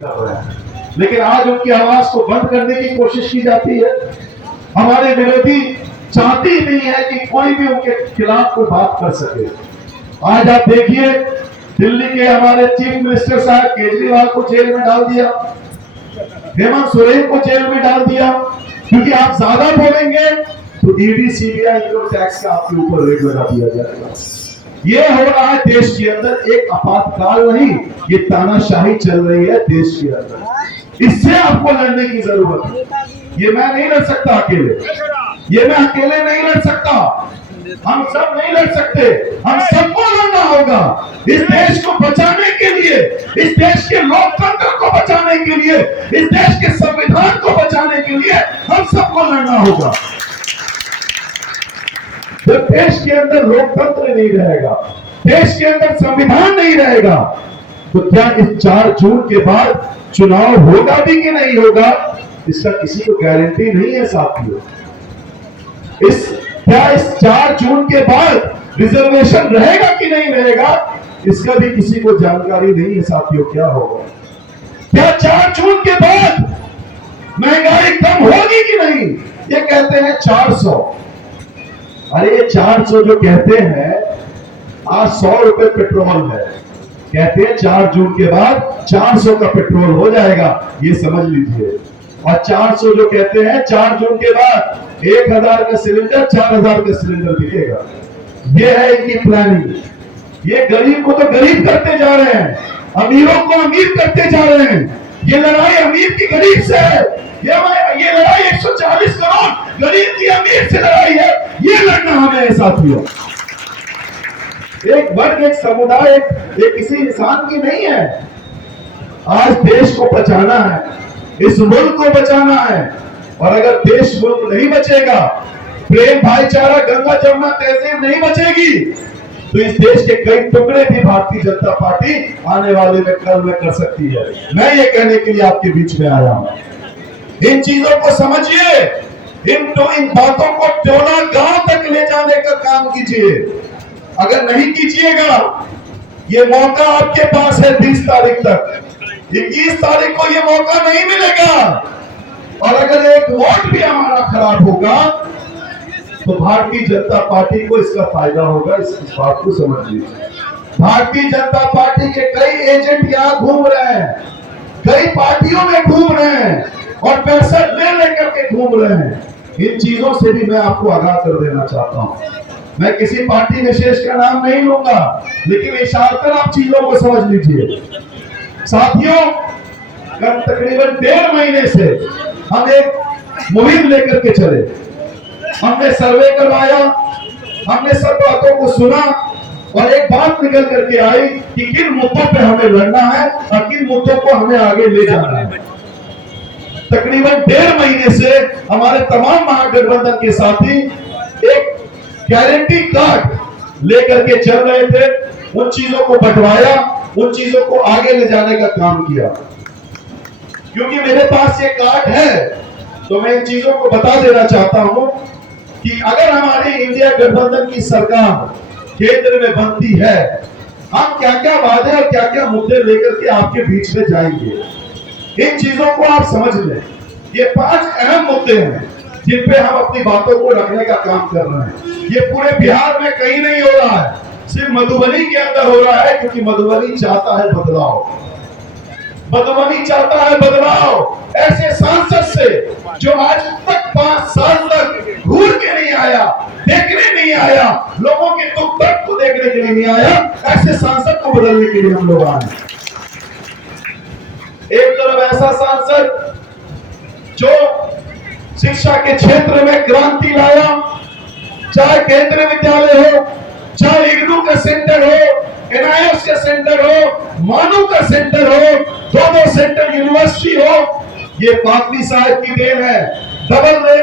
कर रहे हैं, लेकिन आज उनकी आवाज को बंद करने की कोशिश की जाती है। हमारे विरोधी चाहते ही नहीं है कि कोई भी उनके खिलाफ कोई बात कर सके। आज आप देखिए, दिल्ली के हमारे चीफ मिनिस्टर साहब केजरीवाल को जेल में डाल दिया, हेमंत सोरेन को जेल में डाल दिया, क्योंकि आप ज्यादा बोलेंगे तो ईडी सीबीआई इनकम टैक्स का आपके ऊपर रेट लगा दिया जाएगा। ये हो रहा है देश के अंदर, एक आपातकाल नहीं, ये तानाशाही चल रही है देश के अंदर। इससे आपको लड़ने की जरूरत है। ये मैं नहीं लड़ सकता अकेले, ये मैं अकेले नहीं लड़ सकता, हम सब नहीं लड़ सकते, हम सबको लड़ना होगा। इस देश को बचाने के लिए, इस देश के लोकतंत्र को बचाने के लिए, इस देश के संविधान को बचाने के लिए हम सबको लड़ना होगा। जब देश के अंदर लोकतंत्र नहीं रहेगा, देश के अंदर संविधान नहीं रहेगा, तो क्या इस 4 जून के बाद चुनाव होगा भी कि नहीं होगा, इसका किसी को गारंटी नहीं है साथियों। क्या इस 4 जून के बाद रिजर्वेशन रहेगा कि नहीं रहेगा, इसका भी किसी को जानकारी नहीं है साथियों। क्या होगा, क्या 4 जून के बाद महंगाई कम होगी कि नहीं। ये कहते हैं 400, अरे ये 400 जो कहते हैं, आज 100 रुपए पेट्रोल है, कहते हैं 4 जून के बाद 400 का पेट्रोल हो जाएगा, ये समझ लीजिए। और 400 जो कहते हैं 4 जून के बाद 1000 का सिलेंडर 4000 का सिलेंडर बिकेगा। ये है इनकी प्लानिंग। ये गरीब को तो गरीब करते जा रहे हैं, अमीरों को अमीर करते जा रहे हैं। ये लड़ाई अमीर की गरीब से है, ये लड़ाई 140 करोड़ गरीब की अमीर से लड़ाई है। ये लड़ना हमें है साथियों। एक वर्ग, एक समुदाय, एक किसी इंसान की नहीं है। आज देश को बचाना है, इस मुल्क को बचाना है। और अगर देश मुल्क नहीं बचेगा, प्रेम भाईचारा गंगा जमुना तहजीब नहीं बचेगी, तो इस देश के कई टुकड़े भी भारतीय जनता पार्टी आने वाले में कल में कर सकती है। मैं ये कहने के लिए आपके बीच में आया हूं। इन चीजों को समझिए, इन बातों को टोला गांव तक ले जाने का काम कीजिए। अगर नहीं कीजिएगा, ये मौका आपके पास है 20 तारीख तक, 21 तारीख को ये मौका नहीं मिलेगा। और अगर एक वोट भी हमारा खराब होगा, तो भारतीय जनता पार्टी को इसका फायदा होगा। इस बात को समझ लीजिए। भारतीय जनता पार्टी के कई एजेंट यहाँ घूम रहे हैं, कई पार्टियों में घूम रहे हैं और पैसा ले लेकर के घूम रहे हैं। इन चीजों से भी मैं आपको आगाह कर देना चाहता हूं। मैं किसी पार्टी विशेष का नाम नहीं लूंगा, लेकिन इशारतन आप चीजों को समझ लीजिए साथियों। तकरीबन 1.5 महीने से हम एक मुहिम लेकर के चले, हमने सर्वे करवाया, हमने सब बातों को सुना और एक बात निकल करके आई कि किन मुद्दों पे हमें लड़ना है और किन मुद्दों को हमें आगे ले जाना है। तकरीबन 1.5 महीने से हमारे तमाम महागठबंधन के साथी एक गारंटी कार्ड लेकर के चल रहे थे। उन चीजों को बंटवाया, उन चीजों को आगे ले जाने का काम किया। क्योंकि मेरे पास ये कार्ड है, तो मैं इन चीजों को बता देना चाहता हूं कि अगर हमारी इंडिया गठबंधन की सरकार केंद्र में बनती है, हम क्या क्या वादे और क्या क्या मुद्दे लेकर के आपके बीच में जाएंगे। इन चीजों को आप समझ लें। ये 5 अहम मुद्दे हैं जिन पे हम अपनी बातों को रखने का काम कर रहे हैं। ये पूरे बिहार में कहीं नहीं हो रहा है, सिर्फ मधुबनी के अंदर हो रहा है, क्योंकि मधुबनी चाहता है बदलाव। मधुबनी चाहता है बदलाव ऐसे सांसद से जो आज तक 5 साल तक घूर के नहीं आया, देखने नहीं आया, लोगों के दुख दर्द को देखने के लिए नहीं आया। ऐसे सांसद को बदलने के लिए हम लोग आए। एक तरफ ऐसा सांसद जो शिक्षा के क्षेत्र में क्रांति लाया, चाहे केंद्रीय विद्यालय हो, चाहे इग्नू का सेंटर हो, एनआईएस का सेंटर हो, मानव का सेंटर हो, 2 सेंटर यूनिवर्सिटी हो, ये पाटनी साहब की देन है। Double rail